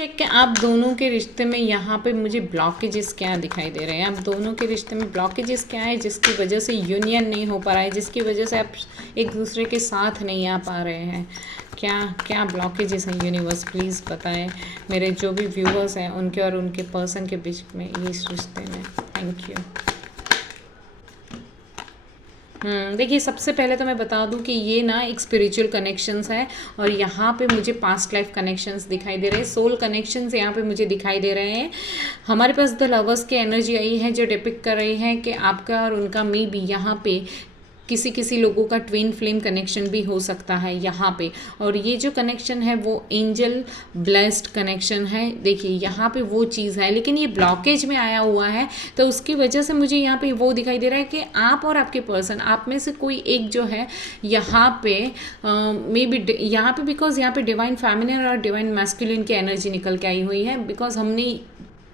Check कि आप दोनों के रिश्ते में यहाँ पे मुझे ब्लॉकेजेस क्या दिखाई दे रहे हैं। आप दोनों के रिश्ते में ब्लॉकेजेस क्या है जिसकी वजह से यूनियन नहीं हो पा रहा है, जिसकी वजह से आप एक दूसरे के साथ नहीं आ पा रहे हैं। क्या क्या ब्लॉकेजेस हैं यूनिवर्स, प्लीज़ बताएं मेरे जो भी व्यूअर्स हैं उनके और उनके पर्सन के बीच में ये इस रिश्ते में। Thank you. देखिए, सबसे पहले तो मैं बता दूं कि ये ना एक स्पिरिचुअल कनेक्शंस है और यहाँ पे मुझे पास्ट लाइफ कनेक्शंस दिखाई दे रहे हैं, सोल कनेक्शंस यहाँ पे मुझे दिखाई दे रहे हैं। हमारे पास द लवर्स की एनर्जी आई है जो डिपिक्ट कर रही है कि आपका और उनका मे बी यहाँ पे किसी किसी लोगों का ट्विन फ्लेम कनेक्शन भी हो सकता है यहाँ पे। और ये जो कनेक्शन है वो एंजल ब्लेस्ड कनेक्शन है। देखिए यहाँ पे वो चीज़ है, लेकिन ये ब्लॉकेज में आया हुआ है तो उसकी वजह से मुझे यहाँ पे वो दिखाई दे रहा है कि आप और आपके पर्सन, आप में से कोई एक जो है यहाँ पे मे बी यहाँ पे, बिकॉज यहाँ पे डिवाइन फेमिनिन और डिवाइन मैस्कुलिन की एनर्जी निकल के आई हुई है। बिकॉज हमने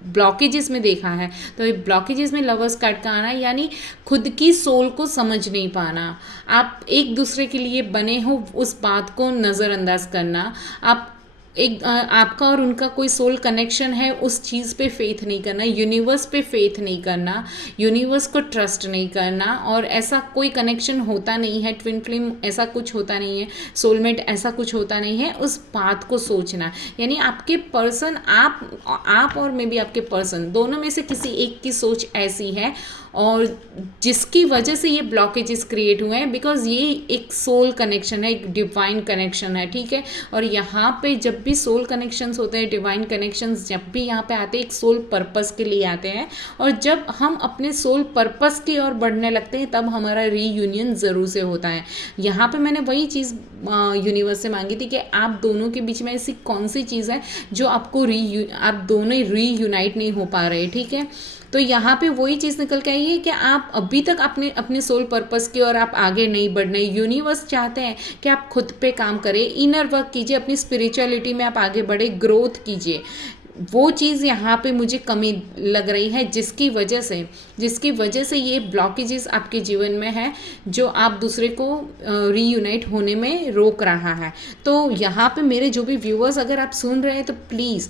ब्लॉकेजेस में देखा है, तो ये ब्लॉकेजेस में लवर्स कार्ड का आना यानी खुद की सोल को समझ नहीं पाना, आप एक दूसरे के लिए बने हो उस बात को नज़रअंदाज करना, आप आपका और उनका कोई सोल कनेक्शन है उस चीज़ पे फेथ नहीं करना, यूनिवर्स पे फेथ नहीं करना, यूनिवर्स को ट्रस्ट नहीं करना। और ऐसा कोई कनेक्शन होता नहीं है, ट्विन फ्लेम ऐसा कुछ होता नहीं है, सोलमेट ऐसा कुछ होता नहीं है, उस बात को सोचना। यानी आपके पर्सन, आप और मे बी आपके पर्सन दोनों में से किसी एक की सोच ऐसी है और जिसकी वजह से ये ब्लॉकेजेस क्रिएट हुए हैं। बिकॉज ये एक सोल कनेक्शन है, एक डिवाइन कनेक्शन है, ठीक है। और यहाँ पे जब भी सोल कनेक्शंस होते हैं, डिवाइन कनेक्शंस जब भी यहाँ पे आते हैं एक सोल पर्पस के लिए आते हैं। और जब हम अपने सोल पर्पस की ओर बढ़ने लगते हैं तब हमारा रीयूनियन ज़रूर से होता है। यहाँ पे मैंने वही चीज़ यूनिवर्स से मांगी थी कि आप दोनों के बीच में ऐसी कौन सी चीज़ है जो आपको आप दोनों रीयूनाइट नहीं हो पा रहे, ठीक है। तो यहाँ पे वही चीज़ निकल के आई है कि आप अभी तक अपने सोल पर्पस की और आप आगे नहीं बढ़ने। यूनिवर्स चाहते हैं कि आप खुद पे काम करें, इनर वर्क कीजिए, अपनी स्पिरिचुअलिटी में आप आगे बढ़े, ग्रोथ कीजिए। वो चीज़ यहाँ पे मुझे कमी लग रही है जिसकी वजह से ये ब्लॉकेजेस आपके जीवन में है जो आप दूसरे को रीयूनाइट होने में रोक रहा है। तो यहाँ पे मेरे जो भी व्यूअर्स अगर आप सुन रहे हैं तो प्लीज़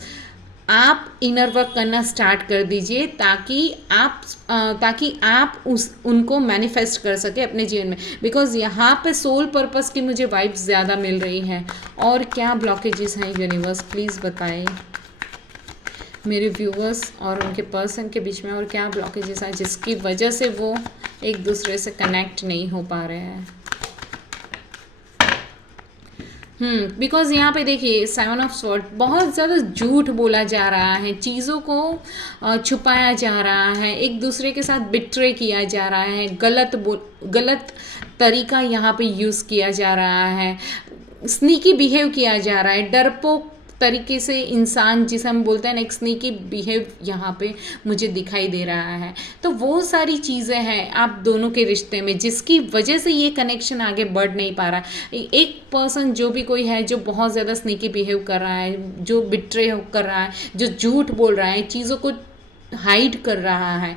आप इनर वर्क करना स्टार्ट कर दीजिए ताकि आप उनको मैनिफेस्ट कर सके अपने जीवन में। बिकॉज यहाँ पे सोल पर्पस की मुझे वाइब्स ज़्यादा मिल रही हैं। और क्या ब्लॉकेजेस हैं यूनिवर्स, प्लीज़ बताएं मेरे व्यूअर्स और उनके पर्सन के बीच में। और क्या ब्लॉकेजेस हैं जिसकी वजह से वो एक दूसरे से कनेक्ट नहीं हो पा रहे हैं। बिकॉज यहाँ पे देखिए 7 ऑफ स्वॉर्ड, बहुत ज़्यादा झूठ बोला जा रहा है, चीज़ों को छुपाया जा रहा है, एक दूसरे के साथ बिट्रे किया जा रहा है, गलत तरीका यहाँ पे यूज़ किया जा रहा है, स्नीकी बिहेव किया जा रहा है, डरपोक तरीके से इंसान जिसे हम बोलते हैं ना, एक स्नीकी बिहेव यहाँ पे मुझे दिखाई दे रहा है। तो वो सारी चीज़ें हैं आप दोनों के रिश्ते में जिसकी वजह से ये कनेक्शन आगे बढ़ नहीं पा रहा है। एक पर्सन जो भी कोई है जो बहुत ज़्यादा स्नीकी बिहेव कर रहा है, जो बिट्रे कर रहा है, जो झूठ बोल रहा है, चीज़ों को हाइड कर रहा है,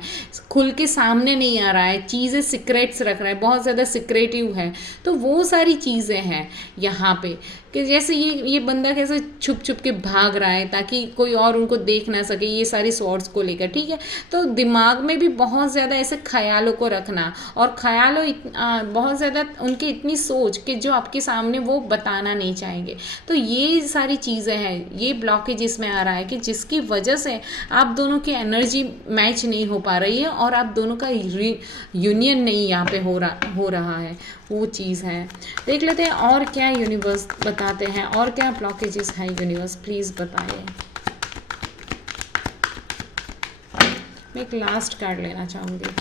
खुल के सामने नहीं आ रहा है, चीज़ें सीक्रेट्स रख रहा है, बहुत ज़्यादा सीक्रेटिव है, तो वो सारी चीज़ें हैं यहाँ पे कि जैसे ये बंदा कैसे छुप छुप के भाग रहा है ताकि कोई और उनको देख ना सके, ये सारी स्वॉर्ड्स को लेकर, ठीक है। तो दिमाग में भी बहुत ज़्यादा ऐसे ख्यालों को रखना और बहुत ज़्यादा उनकी इतनी सोच कि जो आपके सामने वो बताना नहीं चाहेंगे। तो ये सारी चीज़ें हैं, ये ब्लॉकेज इसमें आ रहा है कि जिसकी वजह से आप दोनों की एनर्जी मैच नहीं हो पा रही है और आप दोनों का यूनियन नहीं यहाँ पे हो रहा है, वो चीज़ है। देख लेते हैं और क्या यूनिवर्स बताते हैं और क्या ब्लॉकेजेस हैं यूनिवर्स, प्लीज़ बताइए। मैं एक लास्ट कार्ड लेना चाहूँगी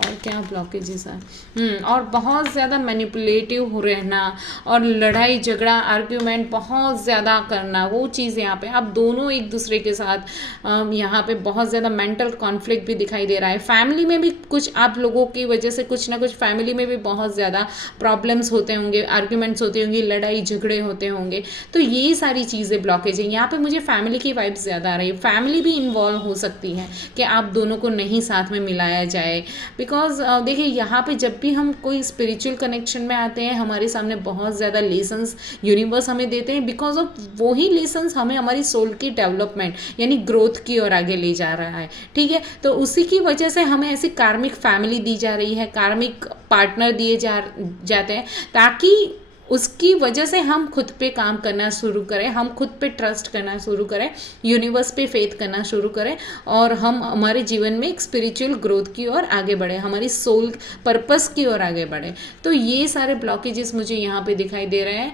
और क्या ब्लॉकेजेस हैं। और बहुत ज़्यादा मैनिपुलेटिव हो रहना और लड़ाई झगड़ा आर्ग्यूमेंट बहुत ज़्यादा करना, वो चीज़ यहाँ पे आप दोनों एक दूसरे के साथ यहाँ पे बहुत ज़्यादा मेंटल कॉन्फ्लिक्ट भी दिखाई दे रहा है। फैमिली में भी कुछ आप लोगों की वजह से कुछ ना कुछ फैमिली में भी बहुत ज़्यादा प्रॉब्लम्स होते होंगे, आर्ग्यूमेंट्स होती होंगी, लड़ाई झगड़े होते होंगे। तो ये सारी चीज़ें ब्लॉकेज हैं। यहाँ पे मुझे फैमिली की वाइब्स ज़्यादा आ रही है, फैमिली भी इन्वॉल्व हो सकती है कि आप दोनों को नहीं साथ में मिलाया जाए। बिकॉज देखिए यहाँ पे जब भी हम कोई स्पिरिचुअल कनेक्शन में आते हैं हमारे सामने बहुत ज़्यादा लेसन्स यूनिवर्स हमें देते हैं, बिकॉज ऑफ वही लेसन्स हमें हमारी सोल की डेवलपमेंट यानी ग्रोथ की ओर आगे ले जा रहा है। ठीक है, तो उसी की वजह से हमें ऐसी कार्मिक फैमिली दी जा रही है, कार्मिक पार्टनर दिए जाते हैं, ताकि उसकी वजह से हम खुद पे काम करना शुरू करें, हम खुद पे ट्रस्ट करना शुरू करें, यूनिवर्स पे फेथ करना शुरू करें, और हम हमारे जीवन में एक स्पिरिचुअल ग्रोथ की ओर आगे बढ़े, हमारी सोल पर्पस की ओर आगे बढ़े। तो ये सारे ब्लॉकेजेस मुझे यहाँ पे दिखाई दे रहे हैं।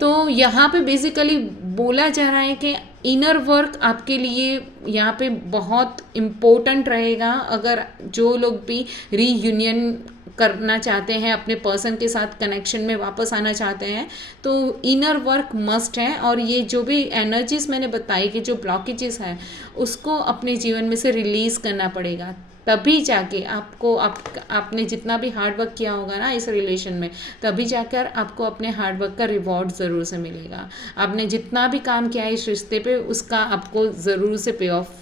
तो यहाँ पे बेसिकली बोला जा रहा है कि इनर वर्क आपके लिए यहाँ पे बहुत इम्पोर्टेंट रहेगा। अगर जो लोग भी रीयूनियन करना चाहते हैं, अपने पर्सन के साथ कनेक्शन में वापस आना चाहते हैं, तो इनर वर्क मस्ट है। और ये जो भी एनर्जीज मैंने बताई कि जो ब्लॉकेजेस हैं उसको अपने जीवन में से रिलीज़ करना पड़ेगा, तभी जाके आपको आपने जितना भी हार्ड वर्क किया होगा ना इस रिलेशन में, तभी जाकर आपको अपने हार्ड वर्क का रिवॉर्ड ज़रूर से मिलेगा। आपने जितना भी काम किया है इस रिश्ते पे उसका आपको ज़रूर से पे ऑफ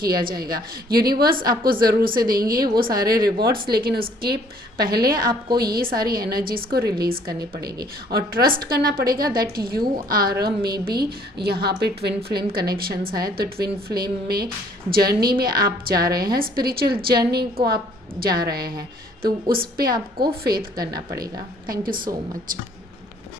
किया जाएगा। यूनिवर्स आपको ज़रूर से देंगे वो सारे रिवॉर्ड्स, लेकिन उसके पहले आपको ये सारी एनर्जीज़ को रिलीज़ करनी पड़ेगी और ट्रस्ट करना पड़ेगा that you are maybe यहाँ पे ट्विन फ्लेम कनेक्शंस है। तो ट्विन फ्लेम में जर्नी में आप जा रहे हैं, स्पिरिचुअल जर्नी को आप जा रहे हैं, तो उस पर आपको फेथ करना पड़ेगा। Thank you so much.